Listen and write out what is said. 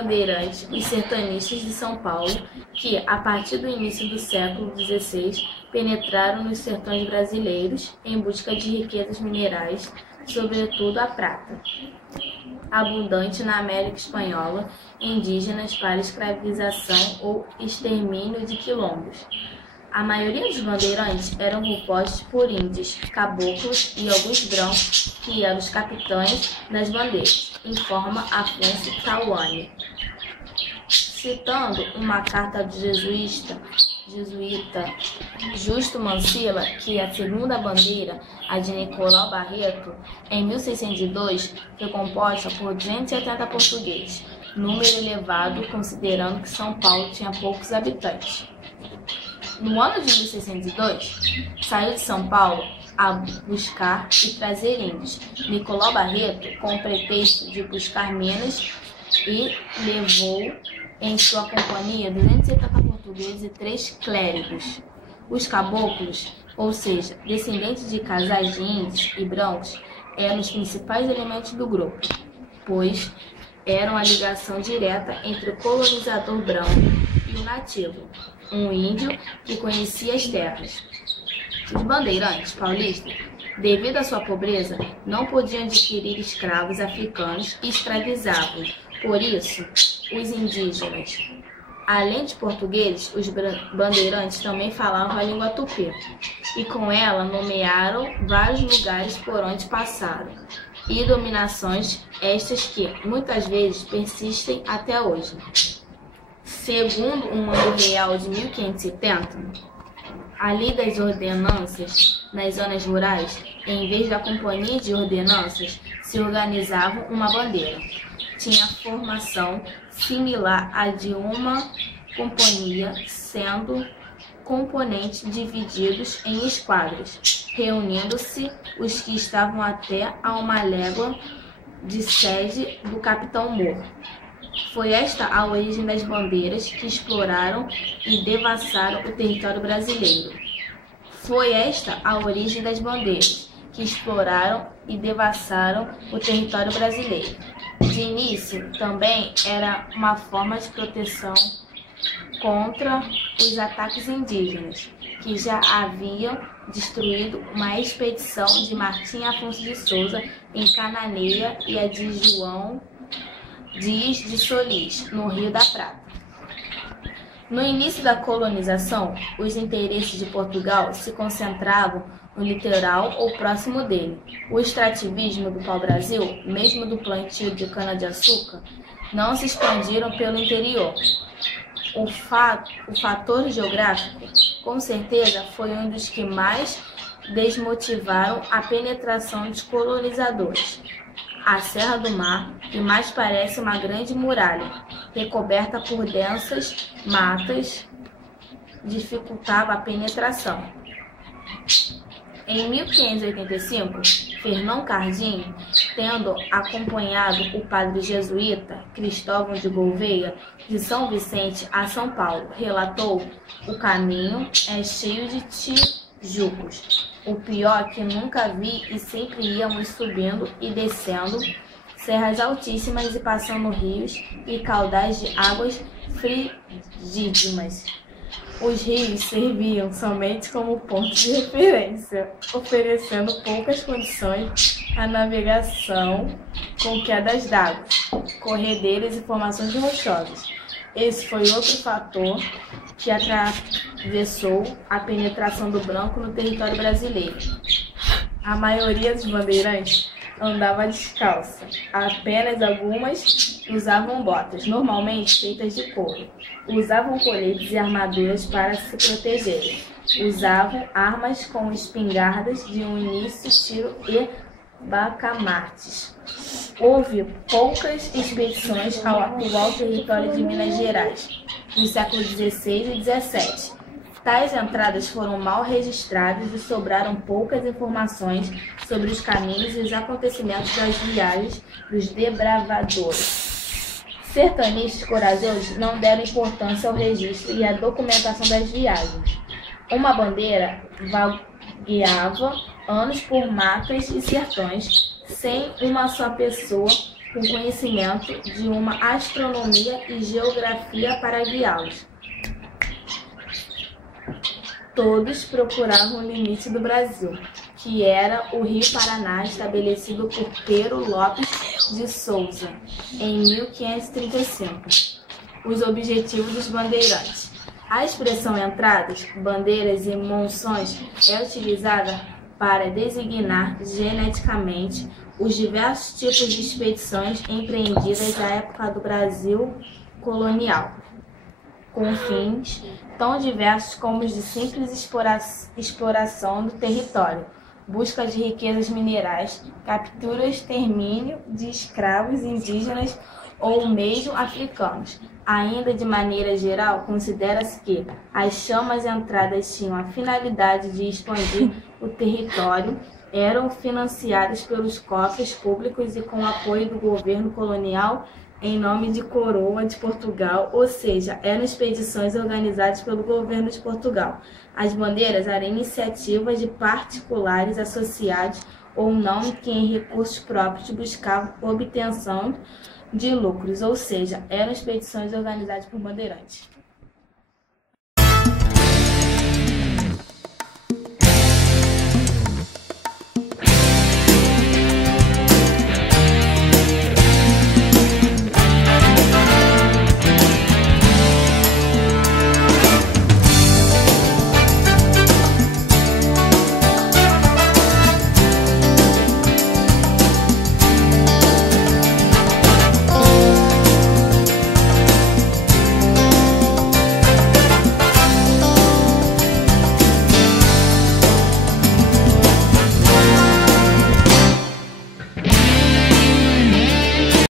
bandeirantes, os sertanistas de São Paulo, que, a partir do início do século XVI, penetraram nos sertões brasileiros em busca de riquezas minerais, sobretudo a prata, abundante na América Espanhola, indígenas para escravização ou extermínio de quilombos. A maioria dos bandeirantes eram compostos por índios, caboclos e alguns brancos, que eram os capitães das bandeiras, informa Afonso Tauane. Citando uma carta do jesuíta Justo Mansilla, que a segunda bandeira, a de Nicolau Barreto, em 1602, foi composta por 280 portugueses, número elevado considerando que São Paulo tinha poucos habitantes. No ano de 1602, saiu de São Paulo a buscar e trazer índios. Nicolau Barreto, com o pretexto de buscar minas, e levou em sua companhia 270 portugueses e 3 clérigos. Os caboclos, ou seja, descendentes de casais de índios e brancos, eram os principais elementos do grupo, pois eram a ligação direta entre o colonizador branco e o nativo, um índio que conhecia as terras. Os bandeirantes paulistas, devido à sua pobreza, não podiam adquirir escravos africanos e escravizavam. Por isso, os indígenas, além de portugueses, os bandeirantes também falavam a língua tupê, e com ela nomearam vários lugares por onde passaram, e dominações estas que, muitas vezes, persistem até hoje. Segundo o Mando Real de 1570, a lei das ordenanças nas zonas rurais, em vez da companhia de ordenanças, se organizavam uma bandeira. Tinha formação similar à de uma companhia, sendo componentes divididos em esquadras, reunindo-se os que estavam até a uma légua de sede do capitão Mor. Foi esta a origem das bandeiras que exploraram e devassaram o território brasileiro. Foi esta a origem das bandeiras que exploraram e devassaram o território brasileiro. De início, também era uma forma de proteção contra os ataques indígenas, que já haviam destruído uma expedição de Martim Afonso de Souza em Cananeia e a de João Dias de Solís, no Rio da Prata. No início da colonização, os interesses de Portugal se concentravam no litoral ou próximo dele. O extrativismo do pau-brasil, mesmo do plantio de cana-de-açúcar, não se expandiram pelo interior. O fator geográfico, com certeza, foi um dos que mais desmotivaram a penetração dos colonizadores. A Serra do Mar, que mais parece uma grande muralha, recoberta por densas matas, dificultava a penetração. Em 1585, Fernão Cardim, tendo acompanhado o padre jesuíta Cristóvão de Gouveia de São Vicente a São Paulo, relatou: "O caminho é cheio de tijucos. O pior que nunca vi, e sempre íamos subindo e descendo serras altíssimas e passando rios e caudais de águas frigídimas. Os rios serviam somente como ponto de referência, oferecendo poucas condições à navegação com quedas d'água, corredeiras e formações rochosas. Esse foi outro fator que atravessou a penetração do branco no território brasileiro. A maioria dos bandeirantes andava descalça. Apenas algumas usavam botas, normalmente feitas de couro. Usavam coletes e armaduras para se protegerem. Usavam armas com espingardas de um início, tiro e bacamartes. Houve poucas expedições ao atual território de Minas Gerais, nos séculos XVI e XVII. Tais entradas foram mal registradas e sobraram poucas informações sobre os caminhos e os acontecimentos das viagens dos desbravadores. Sertanistas corajosos não deram importância ao registro e à documentação das viagens. Uma bandeira vagueava anos por matas e sertões, sem uma só pessoa com conhecimento de uma astronomia e geografia para guiá-los. Todos procuravam o limite do Brasil, que era o Rio Paraná, estabelecido por Pero Lopes de Souza, em 1535. Os objetivos dos bandeirantes. A expressão entradas, bandeiras e monções é utilizada para designar geneticamente os diversos tipos de expedições empreendidas na época do Brasil colonial, com fins tão diversos como os de simples exploração do território, busca de riquezas minerais, captura e extermínio de escravos indígenas ou mesmo africanos. Ainda de maneira geral, considera-se que as chamas entradas tinham a finalidade de expandir o território, eram financiadas pelos cofres públicos e com o apoio do governo colonial em nome de Coroa de Portugal, ou seja, eram expedições organizadas pelo governo de Portugal. As bandeiras eram iniciativas de particulares associados ou não que em recursos próprios buscavam obtenção de lucros, ou seja, eram expedições organizadas por bandeirantes.